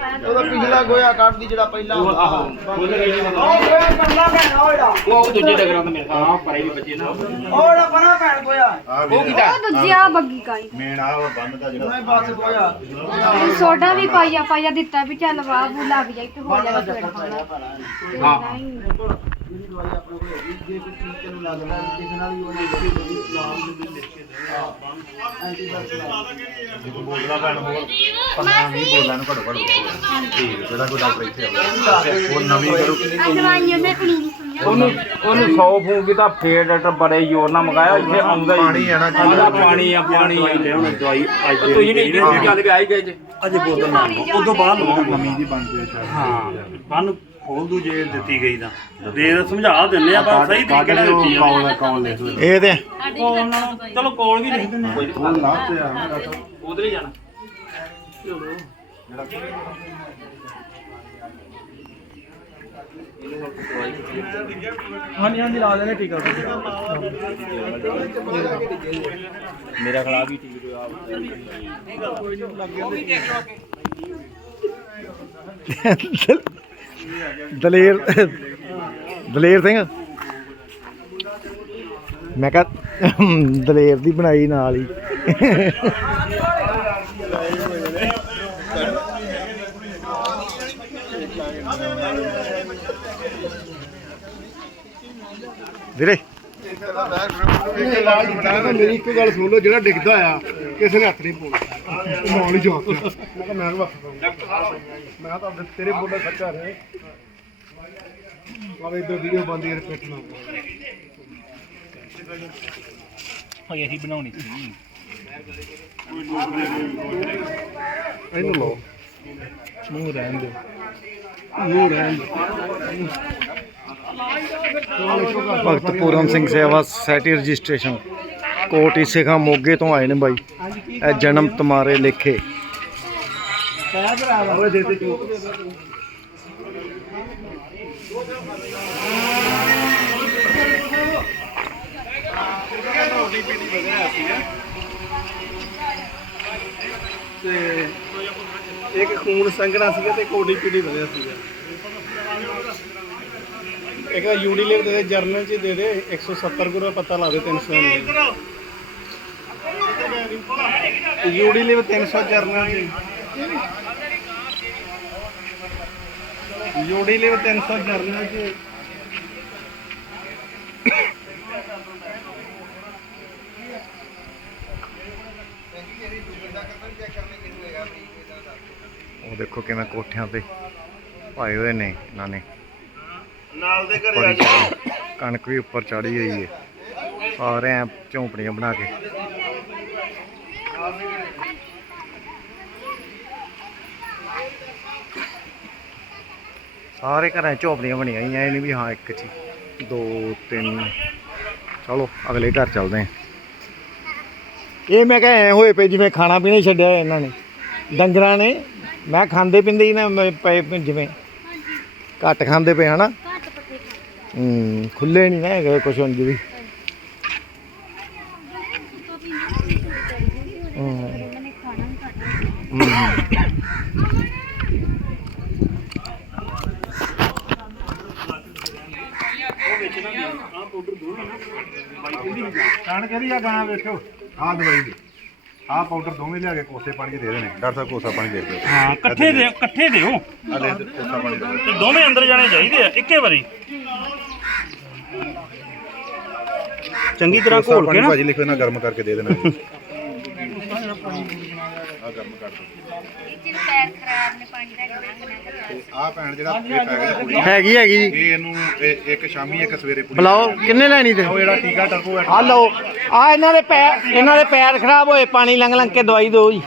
ਉਹਦਾ ਪਿਛਲਾ ਗੋਇਆ ਕੱਢਦੀ ਜਿਹੜਾ ਪਹਿਲਾਂ ਆਹੋ ਉਹ ਗੋਇਆ ਕਰਨਾ ਭੈਣਾ ਉਹ ਜਿਹੜਾ ਉਹ ਦੂਜੇ ਡਗਰਾਂ ਤੇ ਮੇਰੇ ਹਾਂ ਪਰੇ ਵੀ ਬੱਚੇ ਨਾ ਉਹ ਜਿਹੜਾ ਪਰਾਂ ਭੈਣ ਗੋਇਆ। ਉਹ ਦੂਜੀ ਆ ਬੱਗੀ ਕਾਈ ਮੇਨ ਆ ਬੰਨ ਦਾ ਜਿਹੜਾ ਉਹਨੇ ਬਸ ਗੋਇਆ। ਇਹ ਸੋਡਾ ਵੀ ਪਾਈਆ ਪਾਈਆ ਦਿੱਤਾ ਵੀ ਚੱਲ ਵਾਹ ਬੂ ਲੱਗ ਜਾਈ ਤੇ ਹੋ ਖਾਣਾ ਹਾਂ। ਦਵਾਈ ਆਪਣੇ ਕੋਲ ਹੈਗੀ ਜੇ ਕੋਈ ਚੀਜ਼ ਤੈਨੂੰ ਲੱਗਦਾ ਵੀ ਕਿਸੇ ਨਾਲ ਵੀ ਕੇ ਜੇ ਕੋਈ ਬੋਲਦਾ ਭੈਣ ਹੋਰ 15 20 ਬੋਲਾਂ ਨੂੰ ਘੜੋ ਘੜੋ ਠੀਕ ਹੈ ਜਿਹੜਾ ਕੋਈ ਡਾਕਟਰ ਇੱਥੇ ਆਵੇ ਹੋਰ ਨਵੀਂ ਕਰੋ। ਦਵਾਈਆਂ ਨਹੀਂ ਸੁਣਿਆ। ਉਹਨੂੰ ਉਹਨੂੰ 100 ਫੂਕ ਕੀਤਾ ਫੇਰ ਡਾਕਟਰ ਬੜੇ ਜ਼ੋਰ ਨਾਲ ਮੰਗਾਇਆ ਇੱਥੇ ਆਉਂਦਾ ਹੀ ਪਾਣੀ ਆ ਨਾ ਆਉਂਦਾ ਪਾਣੀ ਆ ਪਾਣੀ ਦਵਾਈ ਅੱਜ ਤੁਸੀਂ ਨਹੀਂ ਗੱਲ ਵੀ ਆਈ ਗਏ ਜੇ? ਅਜੇ ਬੋਤਲ ਨਾ ਉਦੋਂ ਬਾਅਦ ਲਵਾਂਗਾ ਨਵੀਂ ਦੀ ਬਣ ਜੇ ਸ਼ਾਇਦ ਹਾਂ। ਬੰਨ ਖੋਲ ਦੂ ਜੇ ਦਿੱਤੀ ਗਈ ਤਾਂ। ਦੇ ਸਮਝਾ ਦਿੰਨੇ ਆ ਪਰ ਸਹੀ ਤਰੀਕੇ ਨਾਲ ਦਿੱਤੀ ਆ। ਕੌਣ ਕੌਣ ਲਿਖ ਲਓ ਇਹ ਤੇ ਕੋਲ ਨਾਲ ਚਲੋ ਕੋਲ ਵੀ ਲਿਖ ਦਿੰਨੇ ਆ। ਉਹ ਲਾਭ ਤੇ ਆ ਨਾ ਡਾਕਟਰ ਉਧਰ ਹੀ ਜਾਣਾ। ਹਾਂਜੀ ਹਾਂਜੀ ਲਾ ਦੇਣੇ ਟੀਕਾ ਮੇਰਾ ਖਿਲਾਫ ਵੀ ਠੀਕ ਹੋਇਆ ਦਲੇਰ ਦਲੇਰ ਸਿੰਘ? ਮੈਂ ਕਿਹਾ ਦਲੇਰ ਦੀ ਬਣਾਈ ਨਾਲ ਹੀ। ਵੀਰੇ। ਮੇਰੀ ਇੱਕ ਗੱਲ ਸੁਣ ਲਓ, ਜਿਹੜਾ ਡਿੱਗਦਾ ਆ, ਕਿਸੇ ਨੇ ਹੱਥ ਨਹੀਂ ਪਾਉਣਾ। ਨਾਲ ਹੀ ਜਵਾਬ ਮੈਂ ਕਿਹਾ ਮੈਂ ਕਿਹਾ ਮੈਂ ਤਾਂ ਤੇਰੇ ਬੋਲੇ ਸੱਚਾ ਰਹੇ। ਆਵੇ ਇਧਰ ਵੀਡੀਓ ਬੰਦ ਯਾਰ ਪਿੱਟ ਨਾ ਹੋਈ ਅਸੀਂ ਬਣਾਉਣੀ ਸੀ। ਇਹਨੂੰ ਲਓ। ਮੂੰਹ ਰਹਿਣ ਦੇ ਨੂੰ ਰਹਿਣ ਭਗਤ ਪੂਰਨ ਸਿੰਘ ਸੇਵਾ ਸੋਸਾਇਟੀ ਰਜਿਸਟ੍ਰੇਸ਼ਨ ਕੋਟ ਸਿੱਖਾਂ, ਮੋਗੇ ਤੋਂ ਆਏ ਨੇ ਬਾਈ। ਇਹ ਜਨਮ ਤੁਮਾਰੇ ਲੇਖੇ। ਓਏ ਦੇ ਤੇ ਇੱਕ ਖੂਨ ਸੰਘਣਾ ਸੀਗਾ ਤੇ ਕੋਡੀ ਪੀੜੀ ਵਧਿਆ ਸੀਗਾ। ਇੱਕ ਯੂਡੀ ਦੇ ਜਰਨਲ ਚ ਦੇ ਦੇ 170 ਗੁਰੂ ਦਾ ਪਤਾ ਲਾ ਦੇ 300 ਯੂਡੀ ਲਿਵ 300 ਜਰਨਲ ਚ ਯੂਡੀ ਲਿਵ 300 ਜਰਨਲ ਚ ਉਹ ਦੇਖੋ ਕਿਵੇਂ ਕੋਠਿਆਂ ਤੇ ਪਾਏ ਹੋਏ ਨੇ ਇਹਨਾਂ ਨੇ। ਨਾਲ ਦੇ ਸਾਰੀ ਕਣਕ ਵੀ ਉੱਪਰ ਚੜੀ ਹੋਈ ਹੈ ਸਾਰੇ ਝੌਂਪੜੀਆਂ ਬਣਾ ਕੇ। ਸਾਰੇ ਘਰਾਂ ਝੌਂਪੜੀਆਂ ਬਣੀਆਂ ਹੋਈਆਂ ਇਹ ਨਹੀਂ ਵੀ ਹਾਂ ਇੱਕ 'ਚ ਹੀ। ਦੋ ਤਿੰਨ। ਚਲੋ ਅਗਲੇ ਘਰ ਚੱਲਦੇ ਹਾਂ। ਇਹ ਮੈਂ ਕਿਹਾ ਐ ਹੋਏ ਪਏ ਜਿਵੇਂ ਖਾਣਾ ਪੀਣਾ ਹੀ ਛੱਡਿਆ ਇਹਨਾਂ ਨੇ। ਡੰਗਰਾਂ ਨੇ ਮੈਂ ਖਾਂਦੇ ਪਿੰਦੇ ਹੀ ਨਾ ਪਏ ਜਿਵੇਂ। ਘੱਟ ਖਾਂਦੇ ਪਏ ਹਨਾ? ਹੂੰ ਖੁੱਲੇ ਨਹੀਂ ਨਾ ਹੈਗੇ ਕੁਛ ਵੀ ਸੁੱਕਾ ਪੀਂਦੇ ਨੇ ਹੂੰ ਇਹਨਾਂ ਨੇ ਖਾਣਾ ਵੀ ਘੱਟ ਹੂੰ। ਕਾਣ ਕਹਿੰਦੀ ਆ ਗਾਣਾ ਵੇਖੋ ਆਹ ਦਵਾਈ ਦੇ ਆਹ ਪਾਊਡਰ ਦੋਵੇਂ ਲਿਆ ਕੇ ਕੋਸੇ ਪਾਣੀ 'ਚ ਦੇ ਦੇਣੇ। ਡਾਕਟਰ ਸਾਹਿਬ ਕੋਸਾ ਪਾਣੀ ਦੇ ਦਿਓ। ਹਾਂ ਇਕੱਠੇ ਦੇ ਇਕੱਠੇ ਦਿਓ। ਆ ਲੈ ਕੋਸਾ ਪਾਣੀ ਦੇ ਦਿਓ। ਤੇ ਦੋਵੇਂ ਅੰਦਰ ਜਾਣੇ ਚਾਹੀਦੇ ਆ ਇੱਕੇ ਵਾਰੀ। ਚੰਗੀ ਤਰ੍ਹਾਂ ਕੋਸਾ ਘੋਲ ਪਾਣੀ ਕੇ ਨਾ। ਭਾਜੀ ਲਿਖੋ ਨਾ ਗਰਮ ਕਰਕੇ ਦੇ ਦੇਣਾ ਗਰਮ ਕਰ ਦਿਓ ਜਿਹਨੂੰ ਪੈਰ ਖਰਾਬ ਨੇ ਪਾਣੀ ਦਾ ਆਹ ਭੈਣ ਜਿਹੜਾ ਇਹ ਪੈਕੇਟ ਕੁੜੀ ਹੈਗੀ ਹੈਗੀ ਜੀ। ਇਹ ਇਹਨੂੰ ਇਹ ਇੱਕ ਸ਼ਾਮੀ ਇੱਕ ਸਵੇਰੇ ਪੂਰੀ ਬੁਲਾਓ ਕਿੰਨੇ ਲੈਣੀ ਤੇ? ਉਹ ਜਿਹੜਾ ਟੀਕਾ ਟਰਬੋ ਆ ਲਓ। ਆ ਇਹਨਾਂ ਦੇ ਪੈਰ ਇਹਨਾਂ ਦੇ ਪੈਰ ਖਰਾਬ ਹੋਏ ਪਾਣੀ ਲੰਘ ਲੰਘ ਕੇ ਦਵਾਈ ਦਿਓ ਜੀ।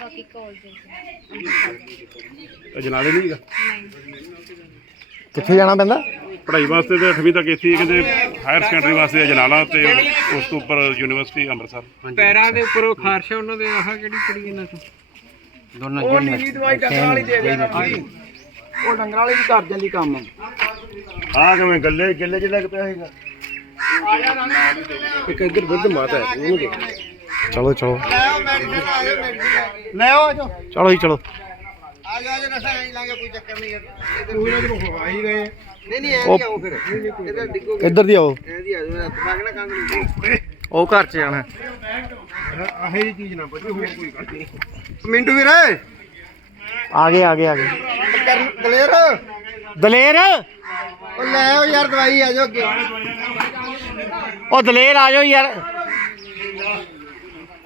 ਬਾਕੀ ਕਾਲ ਦੇ ਜਨਾਲੇ ਨਹੀਂ ਹੈਗਾ? ਕਿੱਥੇ ਜਾਣਾ ਪੈਂਦਾ? ਪੜ੍ਹਾਈ ਵਾਸਤੇ ਤੇ 8ਵੀਂ ਤੱਕ ਇੱਥੇ ਹੀ ਕਹਿੰਦੇ ਹਾਇਰ ਸੈਕੰਡਰੀ ਵਾਸਤੇ ਜਨਾਲਾ ਤੇ ਉਸ ਤੋਂ ਉੱਪਰ ਯੂਨੀਵਰਸਿਟੀ ਅੰਮ੍ਰਿਤਸਰ। ਪੈਰਾਂ ਦੇ ਉੱਪਰ ਖਾਰਸ਼ ਆ ਉਹਨਾਂ ਦੇ ਆਹ ਕਿਹੜੀ ਕੁੜੀ ਇਹਨਾਂ ਤੋਂ? ਦੋਨਾਂ ਉਹ ਨੀਲੀ ਦਵਾਈ ਡੰਗਰਾਂ ਵਾਲੀ ਦੇ ਦੇ ਉਹ ਡੰਗਰਾਂ ਵਾਲੀ ਵੀ ਕਰ ਜਾਂਦੀ ਕੰਮ। ਆ ਕਿਵੇਂ ਗੱਲੇ ਗਿੱਲੇ ਚ ਲੱਗ ਪਿਆ ਹੈਗਾ ਇੱਕ ਇੱਧਰ ਬੁੱਧ ਮਾਤਾ ਹੈ ਉਹਨੂੰ ਦੇਖ। ਚਲੋ ਚਲੋ। ਲੈ ਆਓ ਜੋ ਚਲੋ ਜੀ ਚਲੋ। ਆ ਜਾ ਜਾ ਨਸ਼ਾ ਨਹੀਂ ਲਾਂਗੇ ਕੋਈ ਚੱਕਰ ਨਹੀਂ ਹੀ ਗਏ ਨਹੀਂ ਨਹੀਂ ਐ ਆਓ ਫਿਰ? ਇਹਦਾ ਡਿੱਗੋ। ਇੱਧਰ ਦੀ ਆਓ। ਇਹਦੀ ਆ ਜਾਓ ਕੰਗ ਨਹੀਂ। ਉਹ ਘਰ ਚ ਜਾਣਾ। ਆਹੇ ਜੀ ਚੀਜ਼ ਨਾ ਬਚੇ ਹੋਰ ਕੋਈ ਗੱਲ ਨਹੀਂ। ਮਿੰਟੂ ਵੀਰੇ। ਆ ਗਏ ਆ ਗਏ ਆ ਗਏ। ਦਲੇਰ। ਦਲੇਰ? ਉਹ ਲੈ ਆਓ ਯਾਰ ਦਵਾਈ ਆ ਜਾਓ ਅੱਗੇ। ਉਹ ਦਲੇਰ ਆ ਜਾਓ ਯਾਰ।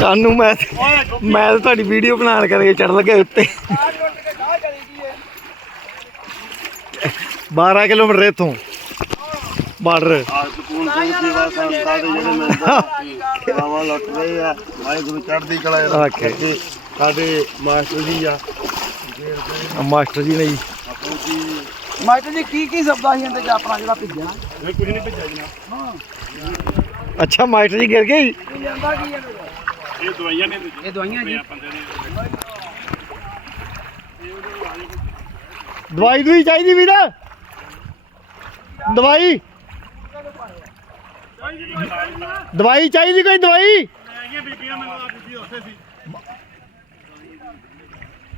ਕਾਨੂੰ ਮੈਂ ਮੈਂ ਤਾਂ ਤੁਹਾਡੀ ਵੀਡੀਓ ਬਣਾਉਣ ਕਰਕੇ ਚੜ ਲੱਗਾ ਉੱਤੇ। 12 ਕਿਲੋਮੀਟਰ ਇੱਥੋਂ। ਬਾਰਡਰ। ਆ ਸਕੂਲ ਤੋਂ ਸੇਵਾ ਸੰਸਥਾ ਦੇ ਜਿਹੜੇ ਮੈਂਬਰ ਬਾਵਾ ਲੁੱਟ ਰਹੇ ਆ ਵਾਹਿਗੁਰੂ ਚੜ੍ਹਦੀ ਕਲਾ। ਰੱਖੇ। ਸਾਡੇ ਮਾਸਟਰ ਜੀ ਆ ਮਾਸਟਰ ਜੀ ਨੇ ਜੀ। ਮਾਸਟਰ ਜੀ ਕੀ ਕੀ ਸ਼ਬਦਾਂ ਸੀ ਇਹਦੇ ਚ ਆਪਣਾ ਜਿਹੜਾ ਭਿੱਜਿਆ? ਇਹ ਕੁਝ ਨਹੀਂ ਭੇਜਿਆ ਜਨਾਬ ਅੱਛਾ ਮਾਸਟਰ ਜੀ ਗਿਰ ਗਏ ਜੀ? ਇਹ ਦਵਾਈਆਂ ਨੇ ਇਹ ਦਵਾਈਆਂ ਜੀ। ਬੰਦੇ ਨੇ। ਦਵਾਈ ਦੂਈ ਚਾਹੀਦੀ ਵੀਰ? ਦਵਾਈ? ਦਵਾਈ ਚਾਹੀਦੀ ਕੋਈ ਦਵਾਈ?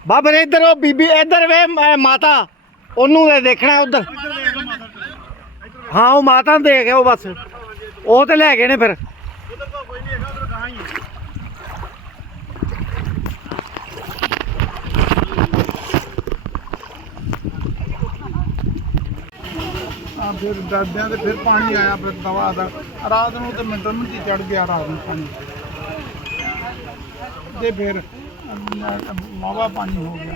ਬਾਬਰ ਇੱਧਰ ਉਹ ਬੀਬੀ ਇੱਧਰ ਵੇ ਮਾਤਾ। ਉਹਨੂੰ ਦੇ ਦੇਖਣਾ ਉਧਰ। ਹਾਂ ਉਹ ਮਾਤਾ ਨੂੰ ਦੇ ਕੇ ਉਹ ਬਸ। ਉਹ ਤੇ ਲੈ ਗਏ ਨੇ ਫਿਰ। ਆ ਫਿਰ ਦਰਦਿਆਂ ਤੇ ਫਿਰ ਪਾਣੀ ਆਇਆ ਫਿਰ ਦਵਾ ਦਾ। ਰਾਤ ਨੂੰ ਤੇ ਮਿੰਟੋ ਮਿੰਟ ਹੀ ਚੜ ਗਿਆ ਰਾਤ ਨੂੰ ਪਾਣੀ। ਤੇ ਫਿਰ ਮਾਵਾ ਪਾਣੀ ਹੋ ਗਿਆ।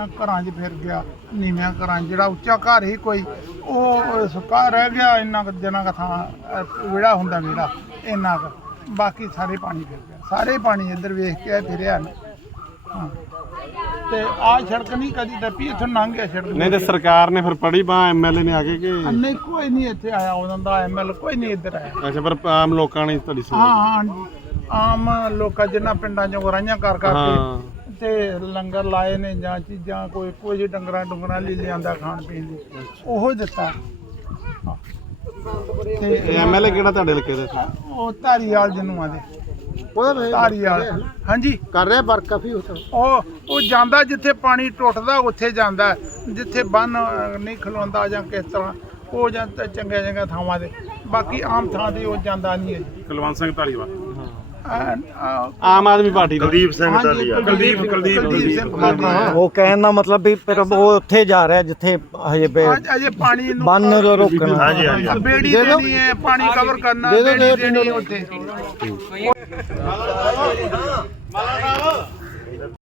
ਆ ਘਰਾਂ 'ਚ ਫਿਰ ਗਿਆ ਨੀਵਿਆਂ ਘਰਾਂ 'ਚ। ਜਿਹੜਾ ਉੱਚਾ ਘਰ ਹੀ ਕੋਈ ਉਹ ਸੁੱਕਾ ਰਹਿ ਗਿਆ ਇੰਨਾ ਕੁ ਜਨਾ ਕਾ ਥਾਂ ਅਹ, ਵਿਹੜਾ ਹੁੰਦਾ ਵਿਹੜਾ ਇੰਨਾ ਕੁ। ਬਾਕੀ ਸਾਰੇ ਪਾਣੀ ਫਿਰ ਗਿਆ। ਸਾਰੇ ਪਾਣੀ ਇੱਧਰ ਵੇਖ ਕੇ ਫਿਰਿਆ। ਨੇ ਤੇ ਆ ਸੜਕ ਨਹੀਂ ਕਦੀ ਟੱਪੀ ਇੱਥੋਂ ਲੰਘ ਗਿਆ ਸੜਕ। ਨਹੀਂ ਤੇ ਸਰਕਾਰ ਨੇ ਫਿਰ ਪੜੀ ਬਾ ਐਮਐਲਏ ਨੇ ਆ ਕੇ ਕਿ ਨਹੀਂ ਕੋਈ ਨਹੀਂ ਇੱਥੇ ਆਇਆ ਉਹਨਾਂ ਦਾ ਐਮਐਲ ਕੋਈ ਨਹੀਂ ਇੱਧਰ ਆਇਆ। ਅੱਛਾ ਪਰ ਆਮ ਲੋਕਾਂ ਨੇ ਤੁਹਾਡੀ ਸੁਣੀ। ਹਾਂ ਹਾਂ ਆਮ ਲੋਕਾਂ ਜਿਨ੍ਹਾਂ ਪਿੰਡਾਂ ਚੋਂ ਗਰਾਈਆਂ ਕਰ ਹਾਂ। ਕਰਕੇ ਤੇ ਲੰਗਰ ਲਾਏ ਨੇ ਜਾਂ ਚੀਜ਼ਾਂ ਕੋਈ ਕੁਝ ਡੰਗਰਾਂ ਡੁੰਗਰਾਂ ਲਈ ਲਿਆਂਦਾ ਖਾਣ ਪੀਣ ਲਈ। ਉਹੋ ਦਿੱਤਾ। ਹਾਂ। ਤੇ ਐਮਐਲਏ ਕਿਹੜਾ ਤੁਹਾਡੇ ਹਲਕੇ ਦਾ? ਉਹ ਧਾਰੀਵਾਲ ਜਿਹਨੂੰ ਆਦੇ ਉਹਦਾ ਧਾਰੀਵਾਲ ਹਾਂਜੀ। ਕਰ ਰਿਹਾ ਵਰਕ ਕਾਫੀ ਹੋ ਉਹ ਉਹ ਜਾਂਦਾ ਜਿੱਥੇ ਪਾਣੀ ਟੁੱਟਦਾ ਉੱਥੇ ਜਾਂਦਾ। ਜਿੱਥੇ ਬੰਨ ਨਹੀਂ ਖਲੋਂਦਾ ਜਾਂ ਕਿਸ ਤਰ੍ਹਾਂ ਉਹ ਜਾਂ ਤਾਂ ਚੰਗੀਆਂ ਚੰਗੀਆਂ ਥਾਵਾਂ ਤੇ। ਬਾਕੀ ਆਮ ਥਾਂ ਤੇ ਉਹ ਜਾਂਦਾ ਨਹੀਂ ਹੈ ਕੁਲਵੰਤ ਸਿੰਘ ਆ- ਆਮ ਆਦਮੀ ਪਾਰਟੀ ਦਾ। ਕੁਲਦੀਪ ਸਿੰਘ ਹਾਂਜੀ, ਕੁਲਦੀਪ ਕੁਲਦੀਪ ਸਿੰਘ ਕੁਲਦੀਪ। ਉਹ ਕਹਿਣ ਦਾ ਮਤਲਬ ਵੀ ਫਿਰ ਉਹ ਉੱਥੇ ਜਾ ਰਿਹਾ ਜਿੱਥੇ ਹਜੇ ਪਏ ਅੱਜ ਅਜੇ ਪਾਣੀ ਨੂੰ ਬੰਨ ਨੂੰ ਰੋਕਣਾ। ਹਾਂਜੀ, ਹਾਂਜੀ। ਬੇੜੀ ਦੇਣੀ ਹੈ ਪਾਣੀ ਕਵਰ ਕਰਨਾ ਬੇੜੀ ਦੇਣੀ